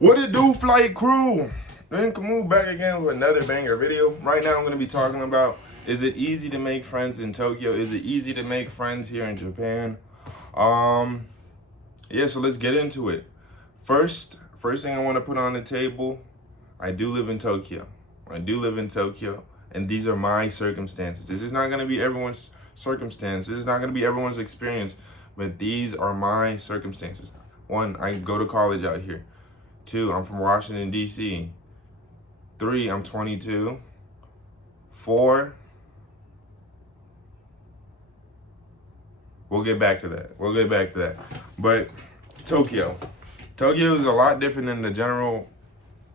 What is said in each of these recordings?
What it do, flight crew? Then can move back again with another banger video. Right now I'm going to be talking about, is it easy to make friends in Tokyo? Is it easy to make friends here in Japan? Um, yeah, so let's get into it. First thing I want to put on the table, I do live in Tokyo. I do live in Tokyo, and these are my circumstances. This is not going to be everyone's circumstance. This is not going to be everyone's experience, but these are my circumstances. One, I go to college out here. Two, I'm from Washington, D.C. Three, I'm 22. Four, we'll get back to that. But Tokyo. Tokyo is a lot different than the general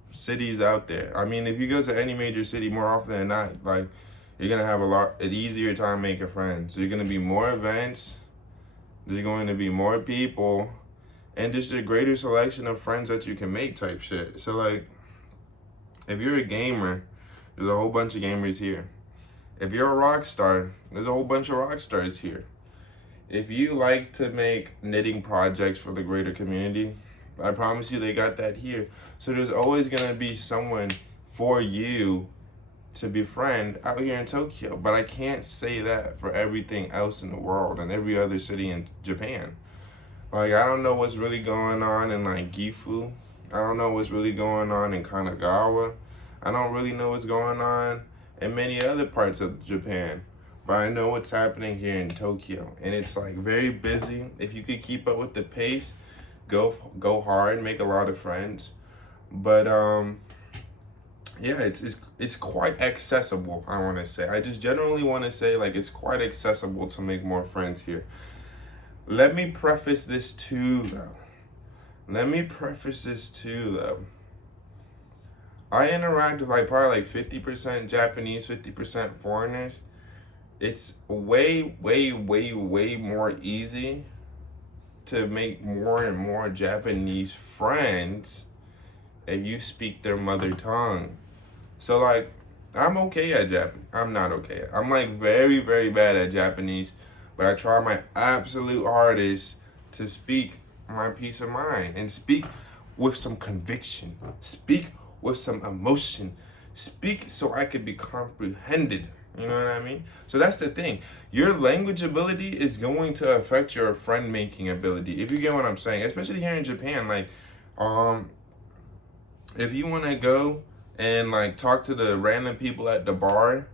cities out there. I mean, if you go to any major city, more often than not, like, you're going to have an easier time making friends. There's going to be more events. There's going to be more people. And just a greater selection of friends that you can make type shit. So, like, if you're a gamer, there's a whole bunch of gamers here. If you're a rock star, there's a whole bunch of rock stars here. If you like to make knitting projects for the greater community, I promise you they got that here. So there's always going to be someone for you to befriend out here in Tokyo. But I can't say that for everything else in the world and every other city in Japan. Like, I don't know what's really going on in, like, Gifu. I don't know what's really going on in Kanagawa. I don't really know what's going on in many other parts of Japan. But I know what's happening here in Tokyo. And it's, like, very busy. If you could keep up with the pace, go hard, make a lot of friends. But, yeah, it's quite accessible, I want to say. I just generally want to say, like, it's quite accessible to make more friends here. Let me preface this too, though. I interact with probably 50% Japanese, 50% foreigners. It's way more easy to make more and more Japanese friends if you speak their mother tongue. So, like, I'm okay at Japanese. I'm not okay. I'm very bad at Japanese. But I try my absolute hardest to speak my peace of mind and speak with some conviction, speak with some emotion, speak so I could be comprehended. You know what I mean? So that's the thing. Your language ability is going to affect your friend making ability, if you get what I'm saying. Especially here in Japan, if you want to go and talk to the random people at the bar,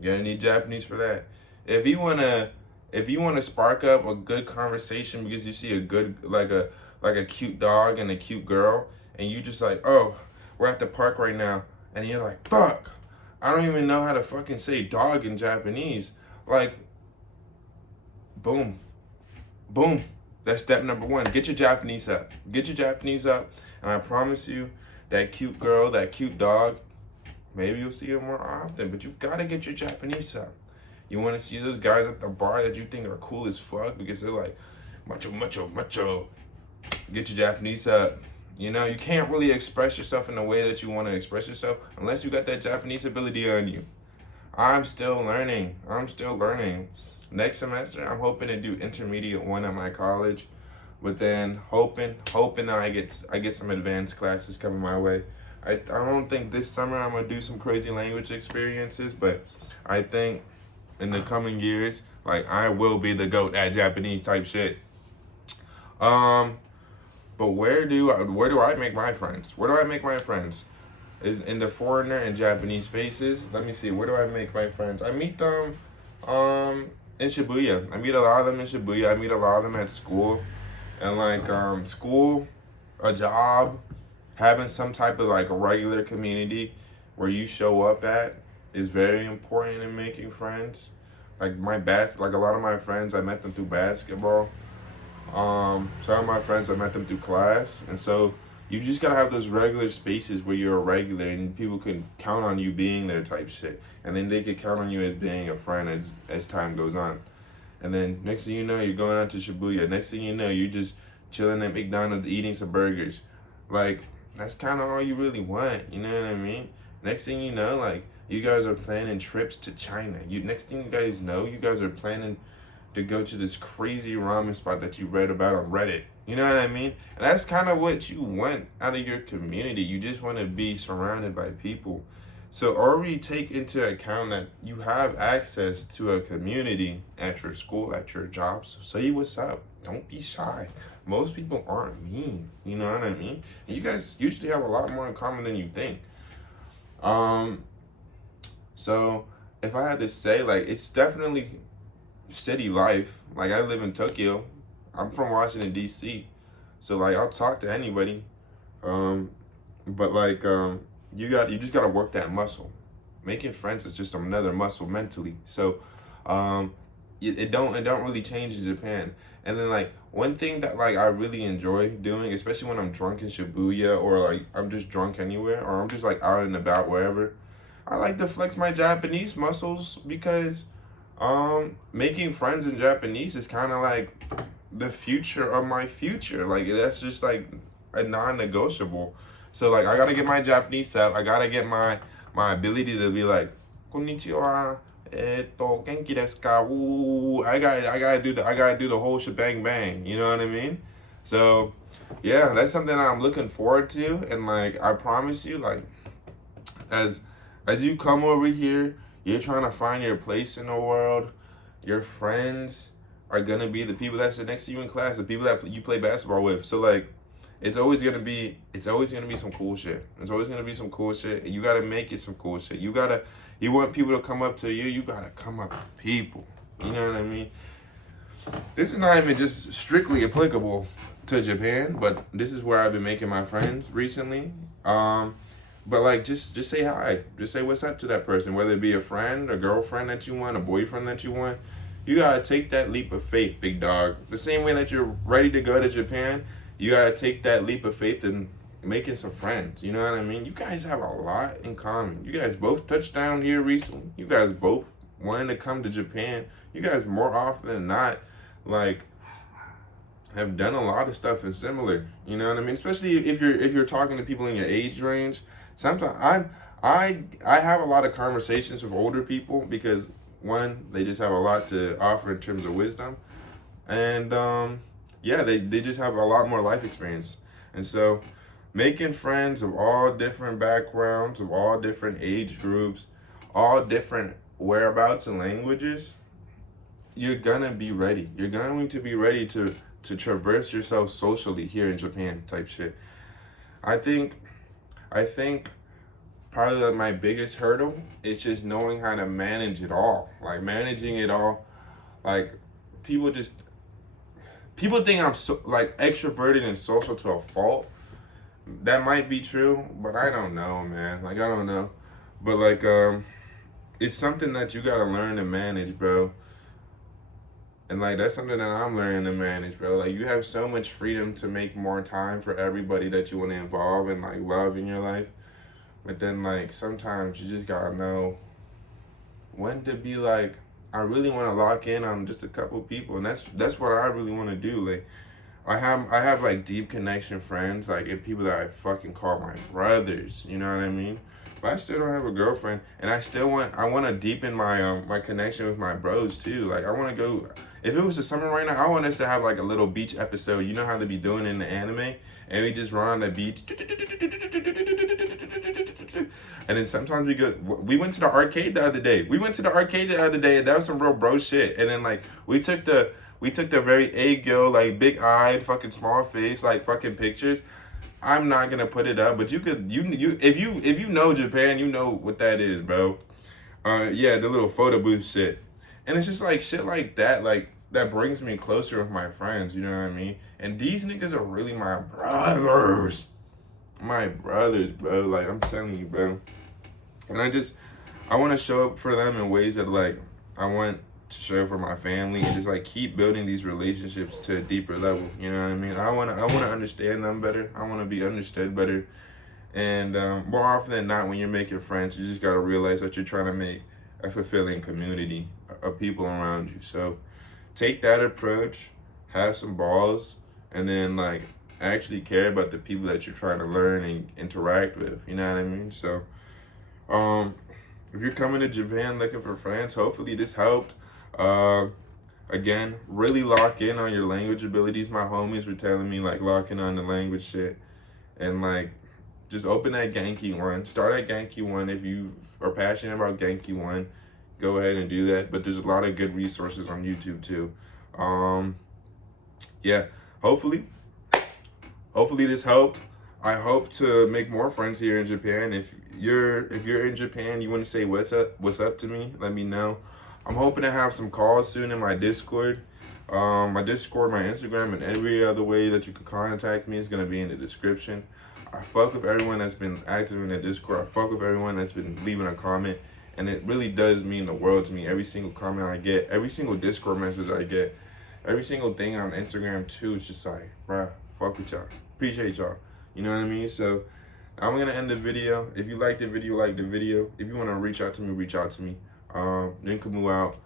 you're gonna need Japanese for that. If you wanna spark up a good conversation because you see a good like a cute dog and a cute girl, and you just like, oh, we're at the park right now, and you're like, fuck, I don't even know how to fucking say dog in Japanese. Like, boom. That's step number one. Get your Japanese up. And I promise you, that cute girl, that cute dog, maybe you'll see her more often, but you gotta get your Japanese up. You want to see those guys at the bar that you think are cool as fuck because they're like, macho. Get your Japanese up. You know, you can't really express yourself in the way that you want to express yourself unless you got that Japanese ability on you. I'm still learning. Next semester, I'm hoping to do intermediate 1 at my college, but then hoping that I get some advanced classes coming my way. I don't think this summer I'm gonna do some crazy language experiences, but I think in the coming years, I will be the GOAT at Japanese type shit. But where do I make my friends? Is in the foreigner and Japanese spaces. Let me see. Where do I make my friends? I meet them in Shibuya. I meet a lot of them in Shibuya. I meet a lot of them at school. And school, a job, having some type of a regular community where you show up at is very important in making friends. A lot of my friends, I met them through basketball. Some of my friends, I met them through class. And so you just gotta have those regular spaces where you're a regular and people can count on you being there type shit. And then they could count on you as being a friend as time goes on. And then next thing you know, you're going out to Shibuya. Next thing you know, you're just chilling at McDonald's eating some burgers. That's kind of all you really want. You know what I mean? Next thing you know, you guys are planning trips to China. Next thing you guys know, you guys are planning to go to this crazy ramen spot that you read about on Reddit. You know what I mean? And that's kind of what you want out of your community. You just want to be surrounded by people. So already take into account that you have access to a community at your school, at your job. So say what's up. Don't be shy. Most people aren't mean. You know what I mean? And you guys usually have a lot more in common than you think. Um, so if I had to say, like, it's definitely city life. Like, I live in Tokyo. I'm from Washington D.C. So like I'll talk to anybody. Um, but like you just gotta work that muscle. Making friends is just another muscle mentally. So it don't really change in Japan. And then like one thing that like I really enjoy doing, especially when I'm drunk in Shibuya or like I'm just drunk anywhere or I'm just like out and about wherever, I like to flex my Japanese muscles because making friends in Japanese is kind of like the future of my future. Like that's just like a non-negotiable. So like I gotta get my Japanese up. I gotta get my ability to be like konnichiwa, genki desu ka? Ooh, I gotta do the whole shebang bang. You know what I mean? So yeah, that's something I'm looking forward to. And like I promise you, like as as you come over here, you're trying to find your place in the world. Your friends are gonna be the people that sit next to you in class, the people that you play basketball with. So like, it's always gonna be some cool shit. It's always gonna be some cool shit, and you gotta make it some cool shit. You want people to come up to you. You gotta come up to people. You know what I mean? This is not even just strictly applicable to Japan, but this is where I've been making my friends recently. But like, just say hi. Just say what's up to that person, whether it be a friend, a girlfriend that you want, a boyfriend that you want. You gotta take that leap of faith, big dog. The same way that you're ready to go to Japan, you gotta take that leap of faith and making some friends. You know what I mean? You guys have a lot in common. You guys both touched down here recently. You guys both wanted to come to Japan. You guys more often than not, like, have done a lot of stuff and similar. You know what I mean? Especially if you're talking to people in your age range. Sometimes I have a lot of conversations with older people because one, they just have a lot to offer in terms of wisdom, and yeah, they just have a lot more life experience. And so making friends of all different backgrounds, of all different age groups, all different whereabouts and languages, you're gonna be ready. You're going to be ready to traverse yourself socially here in Japan type shit. I think I think probably like my biggest hurdle is just knowing how to manage it all. Like managing it all. Like people just people think I'm so like extroverted and social to a fault. That might be true, but I don't know, man. Like I don't know. But like it's something that you gotta learn to manage, bro. And like that's something that I'm learning to manage, bro. Like you have so much freedom to make more time for everybody that you want to involve and like love in your life. But then like sometimes you just gotta know when to be like, I really want to lock in on just a couple people, and that's what I really want to do. Like I have like deep connection friends, like and people that I fucking call my brothers. You know what I mean? But I still don't have a girlfriend, and I want to deepen my connection with my bros too. Like I want to go. If it was the summer right now, I want us to have like a little beach episode. You know how they be doing in the anime, and we just run on the beach. And then sometimes we go. We went to the arcade the other day. And that was some real bro shit. And then like we took the very aegyo, like big eyed, fucking small face, like fucking pictures. I'm not gonna put it up, but you could if you know Japan, you know what that is, bro. Yeah, the little photo booth shit, and it's just like shit like that, like that brings me closer with my friends. You know what I mean? And these niggas are really my brothers, bro. Like I'm telling you, bro. And I want to show up for them in ways that like I want to show for my family and just like keep building these relationships to a deeper level. You know what I mean? I wanna understand them better. I wanna be understood better. And more often than not, when you're making friends, you just gotta realize that you're trying to make a fulfilling community of people around you. So take that approach, have some balls, and then like actually care about the people that you're trying to learn and interact with. You know what I mean? So if you're coming to Japan looking for friends, hopefully this helped. Uh, Again, really lock in on your language abilities. My homies were telling me like locking on the language shit, and like just open that Genki one. Start at Genki one if you are passionate about Genki one. Go ahead and do that. But there's a lot of good resources on YouTube too. Yeah. Hopefully this helped. I hope to make more friends here in Japan. If you're in Japan, you want to say what's up to me, let me know. I'm hoping to have some calls soon in my Discord. My Discord, my Instagram, and every other way that you can contact me is gonna be in the description. I fuck with everyone that's been active in the Discord. I fuck with everyone that's been leaving a comment, and it really does mean the world to me. Every single comment I get, every single Discord message I get, every single thing on Instagram too. It's just like, bruh, fuck with y'all. Appreciate y'all. You know what I mean? So I'm gonna end the video. If you like the video, like the video. If you wanna reach out to me, reach out to me. Then Camus out.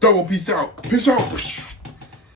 Double peace out. Peace out.